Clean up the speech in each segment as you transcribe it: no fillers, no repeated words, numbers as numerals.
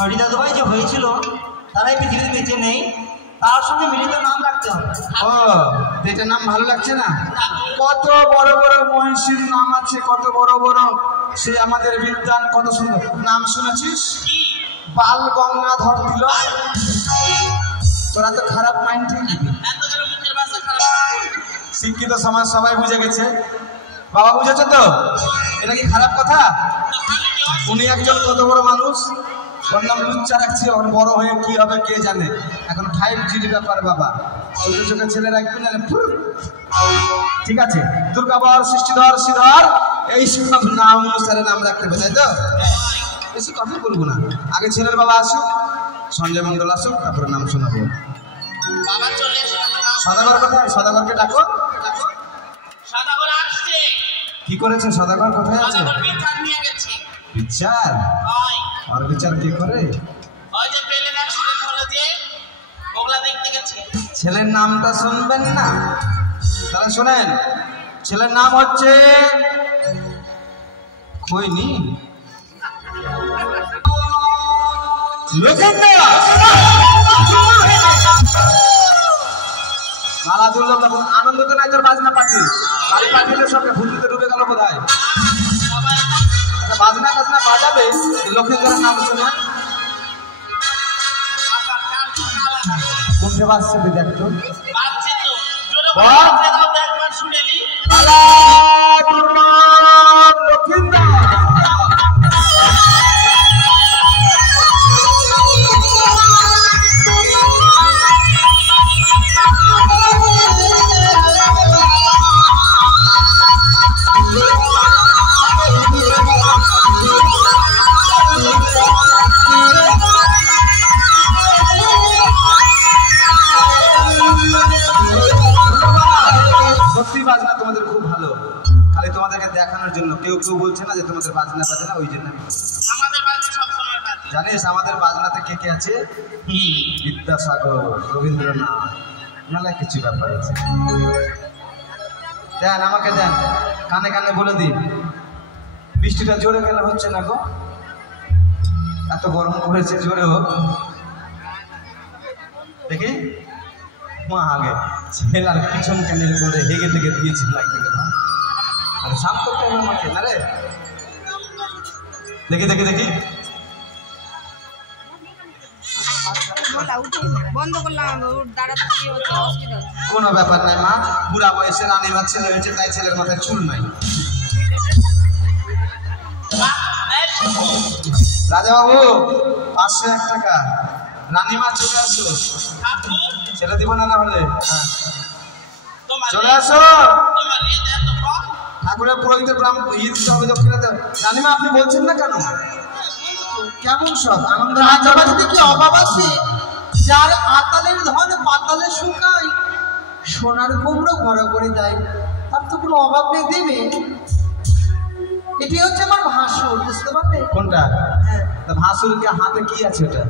ছয়টি দাদুভাই যে হয়েছিল তারাই পৃথিবীতে বেঁচে নেই, তার সঙ্গে মিলিত নাম রাখতে হবে। ও এটা নাম ভালো লাগছে না? কত বড় বড় মহিষীর নাম আছে, কত বড় বড় সে আমাদের বিদ্যান, কত সুন্দর নাম শুনেছিস? বাল গঙ্গাধর দিল। তোরা তো খারাপ মাইন্ড ঠিক, শিক্ষিত সমাজ সবাই বুঝে গেছে। বাবা বুঝেছ তো? এটা কি খারাপ কথা? উনি একজন কত বড় মানুষ, ওর নাম লুচ্চা রাখছে, ওর বড় হয়ে কি হবে কে জানে। এখন 5G ব্যাপার বাবা, ছোট ছোট ছেলে রাখবেন না। ঠিক আছে, দুর্গাবর, সৃষ্টিধর, শ্রীধর, এই সব নাম অনুসারে নাম রাখতে হবে, তাই তো? বেশি কথা বলবো না, আগে ছেলের বাবা আসুক, সঞ্জয় মন্ডল আসুক, তারপরে নাম শোনাবো। সদাগর কোথায়? সদাগরকে ডাকো। কি করেছে সদাগর? কোথায় আছে? বিচার? আর বিচার কে করে? ছেলের নামটা শুনবেন না? তাহলে শোনেন, ছেলের নাম হচ্ছে খৈনি। মালা দুর্লভ আনন্দ তো নাই তোর বাজনা পাঠিয়ে বাড়ি পাঠিয়ে সঙ্গে ভুলতে ডুবে গেল বোধহয়। বাজনা টাজনা বাজাবে, লক্ষ্মীধরের নাম শুনে কোনটা বাজছে দেখ তো। সত্যি বাজনা তোমাদের খুব ভালো, খালি তোমাদেরকে দেখানোর জন্য। কেউ কেউ বলছে না যে তোমাদের বাজনা বাজে না, ওই জন্য জানিস আমাদের বাজনাতে কে কে আছে? বিদ্যাসাগর, রবীন্দ্রনাথ, মেলা কিছু ব্যাপার আছে। দেন আমাকে দেন, কানে কানে বলে দিন। বৃষ্টিটা জোরে গেলে হচ্ছে না গো, এত গরম করেছে, জোরে হোক দেখি। মা আগে ছেলে আর পিছন কানের করে হেগে থেকে দিয়েছিল লাগবে না, আরে শান্ত করতে মাকে না রে। দেখি দেখি দেখি, কোনো ব্যাপার নাই মা, বুড়া বয়সে রানীমার ছেলে হয়েছে তাই ছেলের মাথায় চুল নাই। রাজা বাবু 501 টাকা, রানীমা চলে আসো। ছেলে দিব না, না হলে চলে আসো। ঠাকুরের পুরোহিতের ঈদ হবে দক্ষিণাতে। রানীমা আপনি বলছেন না কেন? কেমন সব আনন্দ? রাজাবাড়িতে কি অভাব আছে? যার আতালের ধন পাতালে শুকায়, সোনার কুমড়ো ঘরে করে দেয়, তার তো কোনো অভাব নেই, দেবে। এটি হচ্ছে আমার ভাসুর, বুঝতে পারলে? কোনটা? ভাসুরকে হাতে কি আছে ওটা?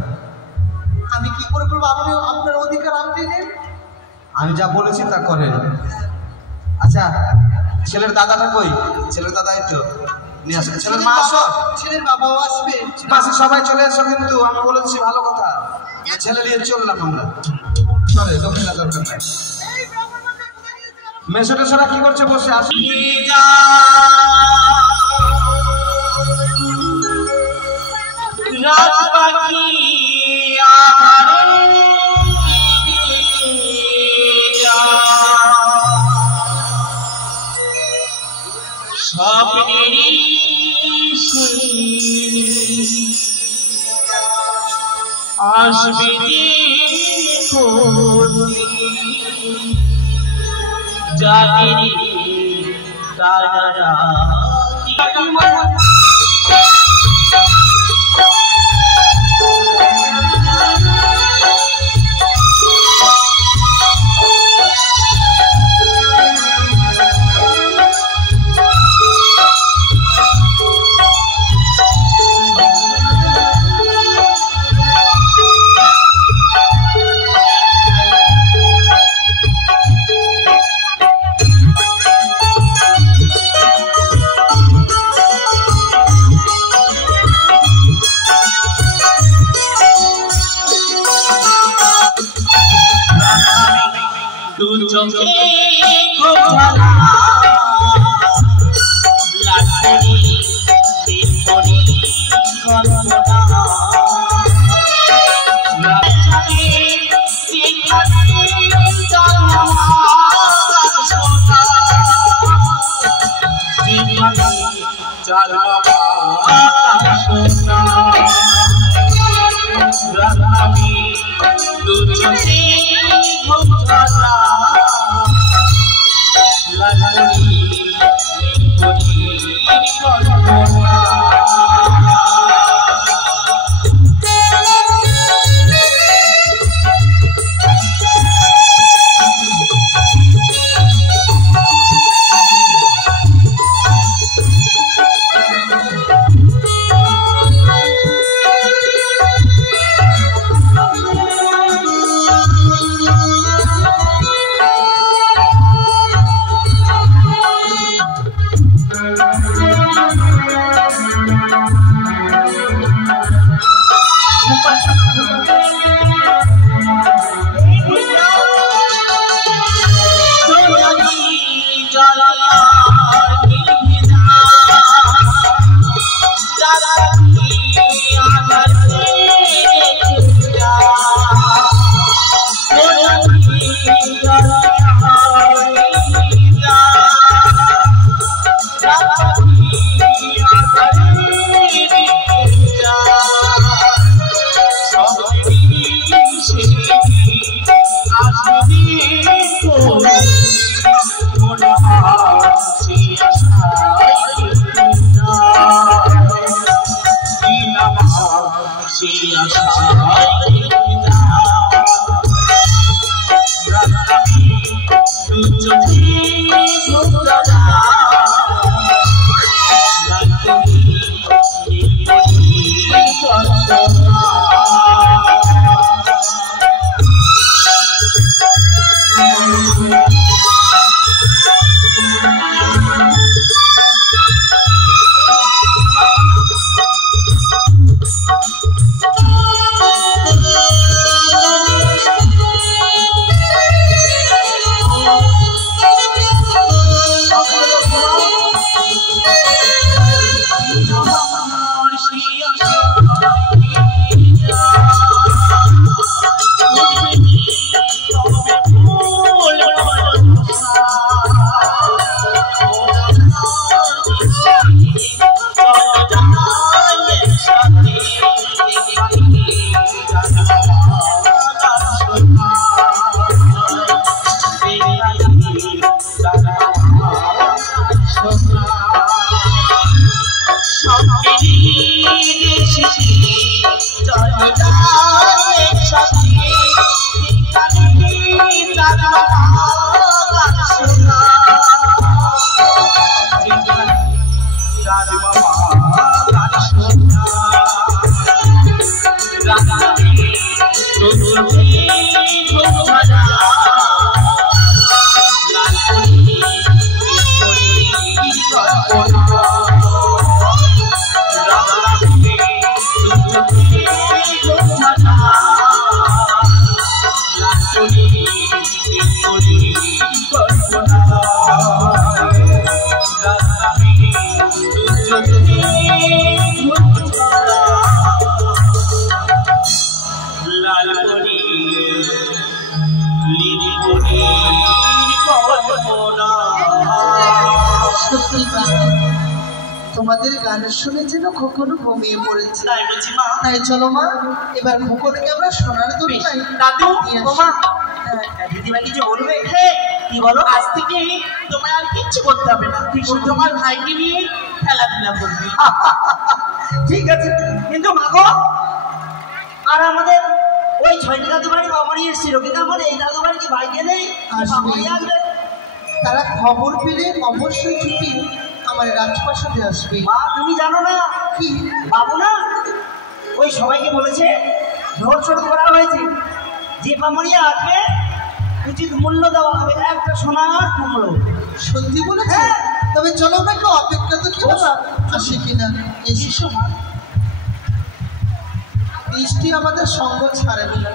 আমি কি করে করবো? আপনি আপনার অধিকার আপনি নেন। আমি যা বলেছি তা করেন। আচ্ছা ছেলের দাদাটা কই? ছেলের দাদাই তো নিয়ে আসো। ছেলের মা আসো, ছেলের বাবাও আসবে। পাশে সবাই চলে এসো, কিন্তু আমি বলেছি ভালো কথা। ছেলে নিয়ে চললাম আমরা, চলে দক্ষিণা দরকার নাই। মেসো টেসোরা কি করছে? বসে আসি। আসবে জাগিরি তারা চোখে গোছালা লাঠি বিপরি কল্পনা লাঠি বিপরি তোমাদের গান শুনে যেন খোকন ঘুমিয়ে পড়েছে। তাই চলো মা, এবার খোকনকে আমরা সোনার দুধ খাই। দাদু মা, দিদিভাই কিছু বলবে? কি বলো? আজ থেকে তোমার আর কিচ্ছু করতে হবে না, ঠিক তোমার ভাইকে নিয়ে খেলাধুলা করবে। ঠিক আছে, কিন্তু মা গো, আর আমাদের ওই 6টি দাদু বাড়ি বাবারই এসেছিল, কিন্তু আমার এই দাদু বাড়ি কি ভাইকে নেই? আসবে, তারা খবর পেলে অবশ্যই ছুটি আমার রাজপ্রাসাদে আসবে। মা তুমি জানো না কি বাবু না ওই সবাইকে বলেছে ধর্ষণ করা হয়েছে, যে পামরিয়া আসবে উচিত মূল্য দেওয়া হবে, একটা সোনার কুমড়ো। সত্যি বলেছে? তবে চলো আমরা একটু অপেক্ষা তো কি বাবা আসে কিনা। এসে সময় বৃষ্টি আমাদের সঙ্গ ছাড়বে না।